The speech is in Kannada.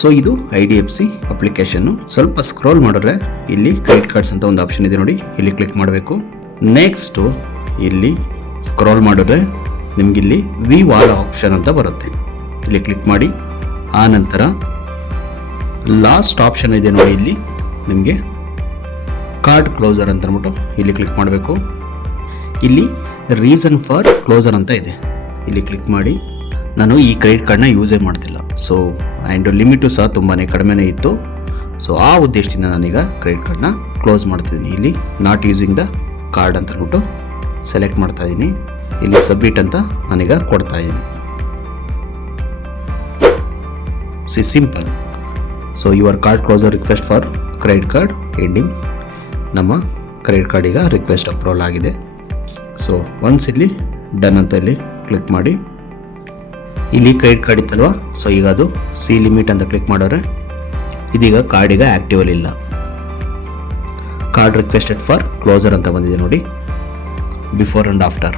ಸೊ ಇದು IDFC ಅಪ್ಲಿಕೇಶನ್ನು. ಸ್ವಲ್ಪ ಸ್ಕ್ರೋಲ್ ಮಾಡಿದ್ರೆ ಇಲ್ಲಿ ಕ್ರೆಡಿಟ್ ಕಾರ್ಡ್ಸ್ ಅಂತ ಒಂದು ಆಪ್ಷನ್ ಇದೆ ನೋಡಿ, ಇಲ್ಲಿ ಕ್ಲಿಕ್ ಮಾಡಬೇಕು. ನೆಕ್ಸ್ಟು ಇಲ್ಲಿ ಸ್ಕ್ರೋಲ್ ಮಾಡಿದ್ರೆ ನಿಮಗಿಲ್ಲಿ ವ್ಯೂ ಆಲ್ ಆಪ್ಷನ್ ಅಂತ ಬರುತ್ತೆ, ಇಲ್ಲಿ ಕ್ಲಿಕ್ ಮಾಡಿ. ಆ ನಂತರ ಲಾಸ್ಟ್ ಆಪ್ಷನ್ ಇದೆ ನೋಡಿ, ಇಲ್ಲಿ ನಿಮಗೆ ಕಾರ್ಡ್ ಕ್ಲೋಸರ್ ಅಂತ ಅಂದ್ಬಿಟ್ಟು ಇಲ್ಲಿ ಕ್ಲಿಕ್ ಮಾಡಬೇಕು. ಇಲ್ಲಿ ರೀಸನ್ ಫಾರ್ ಕ್ಲೋಸರ್ ಅಂತ ಇದೆ, ಇಲ್ಲಿ ಕ್ಲಿಕ್ ಮಾಡಿ. ನಾನು ಈ ಕ್ರೆಡಿಟ್ ಕಾರ್ಡ್ನ ಯೂಸೇ ಮಾಡ್ತಿಲ್ಲ, ಸೊ ಆ್ಯಂಡ್ ಲಿಮಿಟು ಸಹ ತುಂಬಾ ಕಡಿಮೆನೇ ಇತ್ತು. ಸೊ ಆ ಉದ್ದೇಶದಿಂದ ನಾನೀಗ ಕ್ರೆಡಿಟ್ ಕಾರ್ಡ್ನ ಕ್ಲೋಸ್ ಮಾಡ್ತಿದ್ದೀನಿ. ಇಲ್ಲಿ ನಾಟ್ ಯೂಸಿಂಗ್ ದ ಕಾರ್ಡ್ ಅಂತ ಅಂದ್ಬಿಟ್ಟು ಸೆಲೆಕ್ಟ್ ಮಾಡ್ತಾ ಇದ್ದೀನಿ. ಇಲ್ಲಿ ಸಬ್ಮಿಟ್ ಅಂತ ನಾನೀಗ ಕೊಡ್ತಾ ಇದ್ದೀನಿ. Simple. So your card closure request for credit card ending. ನಮ್ಮ ಕ್ರೆಡಿಟ್ ಕಾರ್ಡ್ ಈಗ ರಿಕ್ವೆಸ್ಟ್ ಅಪ್ರೂವಲ್ ಆಗಿದೆ. ಸೊ ಒನ್ಸ್ ಇಲ್ಲಿ ಡನ್ ಅಂತ ಇಲ್ಲಿ ಕ್ಲಿಕ್ ಮಾಡಿ. ಇಲ್ಲಿ ಕ್ರೆಡಿಟ್ ಕಾರ್ಡ್ ಇತ್ತಲ್ವ, ಸೊ ಈಗ ಅದು ಸಿ ಲಿಮಿಟ್ ಅಂತ ಕ್ಲಿಕ್ ಮಾಡಿದ್ರೆ ಇದೀಗ ಕಾರ್ಡ್ ಈಗ ಆ್ಯಕ್ಟಿವಲ್ಲಿ ಇಲ್ಲ. ಕಾರ್ಡ್ ರಿಕ್ವೆಸ್ಟೆಡ್ ಫಾರ್ ಕ್ಲೋಸರ್ ಅಂತ ಬಂದಿದೆ ನೋಡಿ, ಬಿಫೋರ್ ಆ್ಯಂಡ್ ಆಫ್ಟರ್.